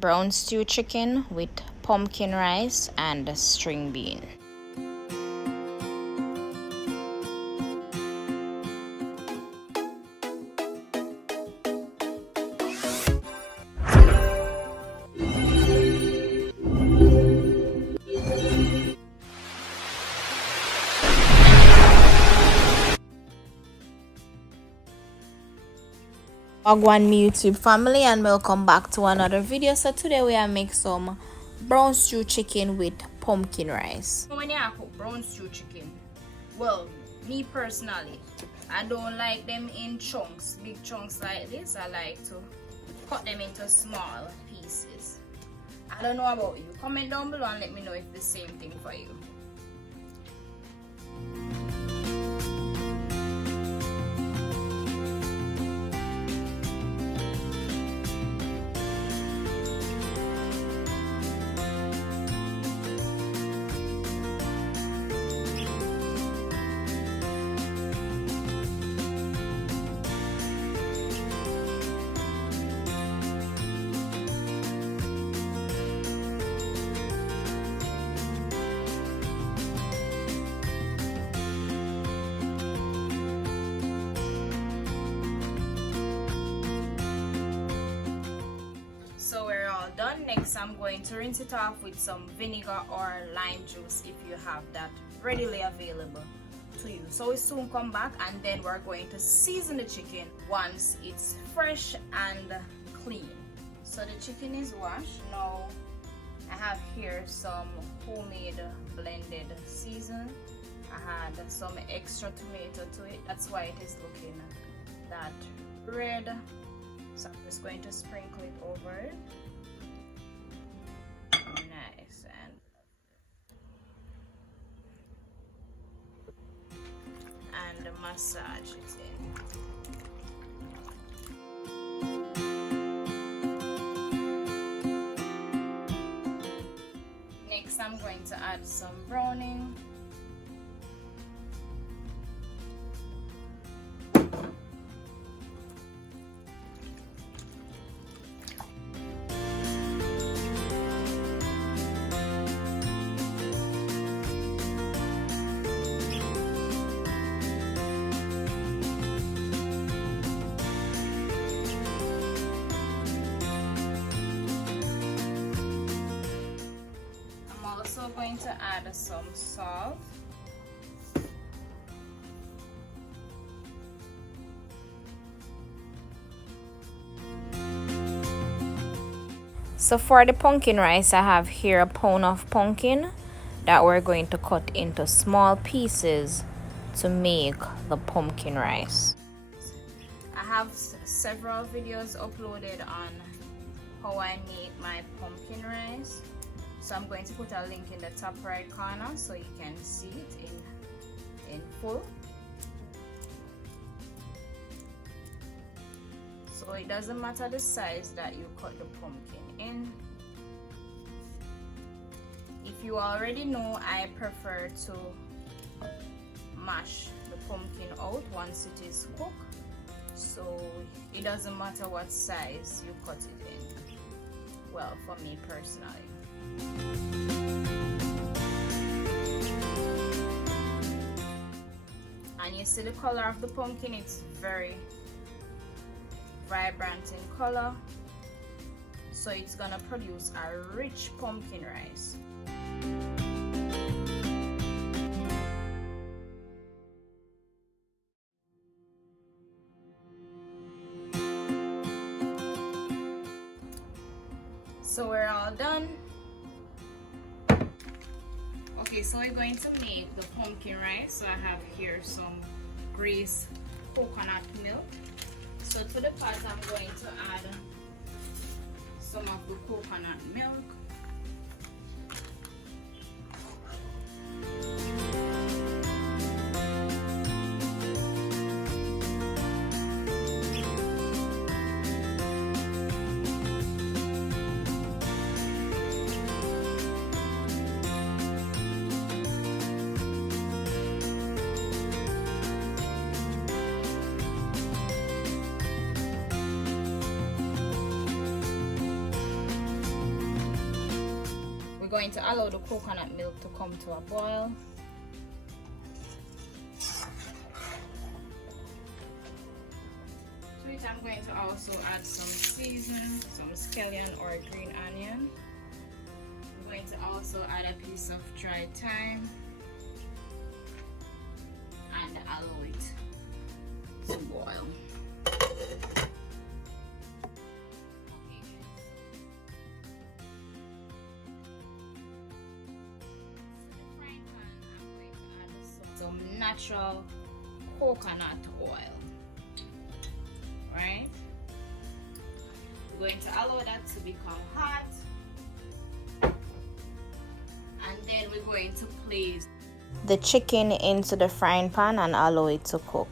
brown stew chicken with pumpkin rice and string bean. Wagwan me YouTube family, and welcome back to another video. So today we are make some brown stew chicken with pumpkin rice. When you cook brown stew chicken, well, me personally, I don't like them in chunks, big chunks like this. I like to cut them into small pieces. I don't know about you. Comment down below and let me know if the same thing for you. So we're all done. Next I'm going to rinse it off with some vinegar or lime juice if you have that readily available to you. So we soon come back, and then we're going to season the chicken once it's fresh and clean. So the chicken is washed. Now I have here some homemade blended season. I had some extra tomato to it, that's why it is looking that red. So I'm just going to sprinkle it over it. Nice. And massage it in. Next I'm going to add some browning. Also going to add some salt. So for the pumpkin rice, I have here a pound of pumpkin that we're going to cut into small pieces to make the pumpkin rice. I have several videos uploaded on how I make my pumpkin rice. So I'm going to put a link in the top right corner so you can see it in full. So it doesn't matter the size that you cut the pumpkin in. If you already know, I prefer to mash the pumpkin out once it is cooked. So it doesn't matter what size you cut it in. Well, for me personally. And you see the color of the pumpkin, it's very vibrant in color, so it's gonna produce a rich pumpkin rice. So we're all done. Okay, so we're going to make the pumpkin rice. So I have here some greased coconut milk. So to the pot I'm going to add some of the coconut milk. going to allow the coconut milk to come to a boil. To it, I'm going to also add some season, some scallion or green onion. I'm going to also add a piece of dried thyme and allow it to boil. Some natural coconut oil, right? We're going to allow that to become hot, and then we're going to place the chicken into the frying pan and allow it to cook.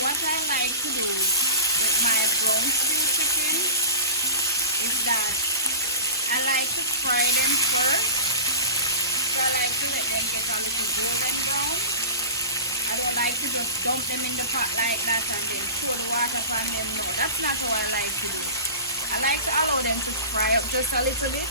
What I like to do with my brown stew chicken is that I like to fry them first. So I like to let them get a little golden brown. I don't like to just dump them in the pot like that and then throw the water on them. No, that's not how I like to do. I like to allow them to fry up just a little bit.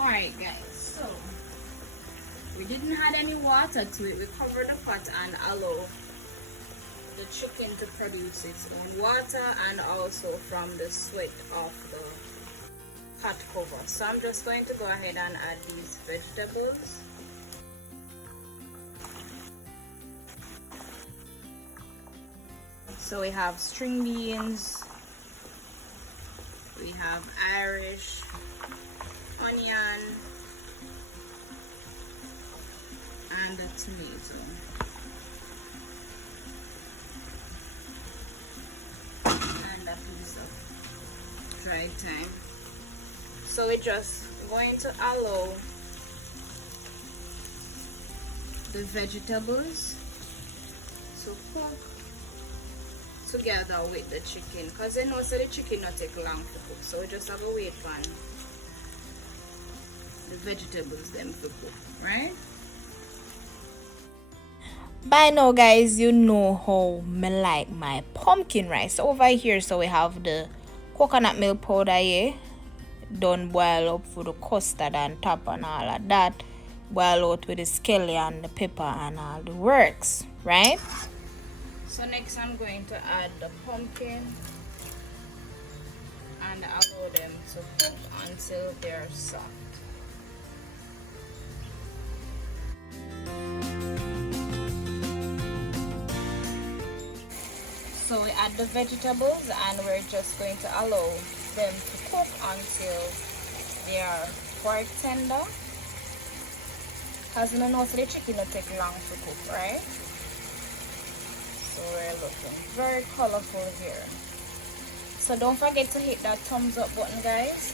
Alright guys, so we didn't add any water to it. We covered the pot and allow the chicken to produce its own water and also from the sweat of the pot cover. So I'm just going to go ahead and add these vegetables. So we have string beans, we have Irish, onion, and a tomato. And a piece of dried thyme. So we're just going to allow the vegetables to cook together with the chicken, because you know so the chicken not take long to cook, so we just have to wait on the vegetables them to cook, right? By now guys, you know how me like my pumpkin rice over here. So we have the coconut milk powder here, done boil up for the custard and top and all of that, boil out with the scallion, the pepper and all the works, right? So next I'm going to add the pumpkin and allow them to cook until they're soft. So we add the vegetables and we're just going to allow them to cook until they are quite tender. Because you know so the chicken will take long to cook, right? So we're looking very colorful here. So don't forget to hit that thumbs up button guys.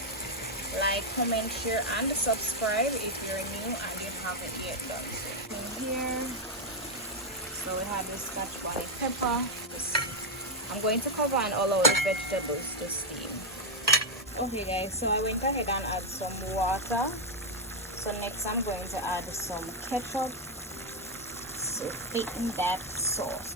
Like, comment, share and subscribe if you're new and you haven't yet done so. In here, so we have the Scotch bonnet pepper. Just I'm going to cover and allow the vegetables to steam. Okay guys, so I went ahead and add some water. So next I'm going to add some ketchup to thicken that sauce.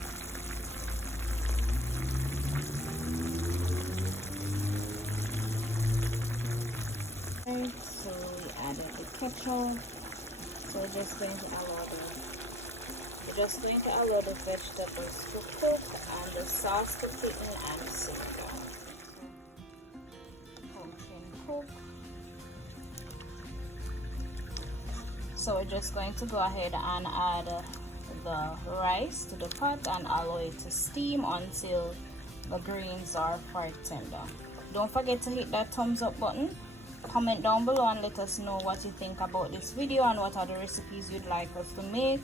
Okay, so we added the ketchup. So we're just going to allow the vegetables to cook and the sauce to thicken and simmer down. Pumpkin cook. So we're just going to go ahead and add the rice to the pot and allow it to steam until the greens are quite tender. Don't forget to hit that thumbs up button. Comment down below and let us know what you think about this video and what other recipes you'd like us to make.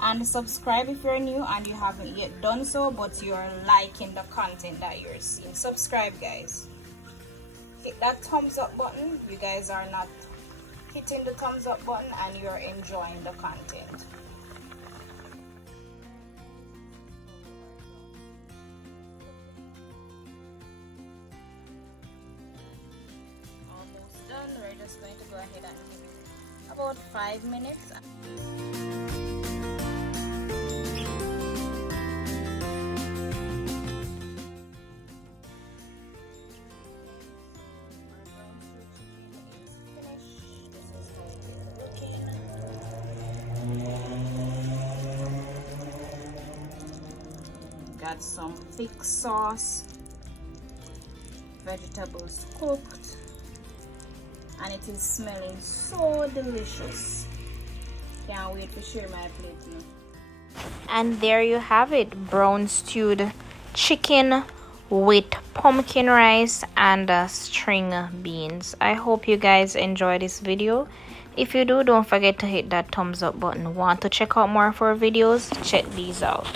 And subscribe if you're new and you haven't yet done so, but you're liking the content that you're seeing. Subscribe, guys. Hit that thumbs up button. You guys are not hitting the thumbs up button and you're enjoying the content. Almost done. We're just going to go ahead and give it about 5 minutes. Got some thick sauce, vegetables cooked, and it is smelling so delicious. Can't wait to share my plate now. And there you have it, brown stewed chicken with pumpkin rice and string beans. I hope you guys enjoy this video. If you do, don't forget to hit that thumbs up button. Want to check out more of our videos? Check these out.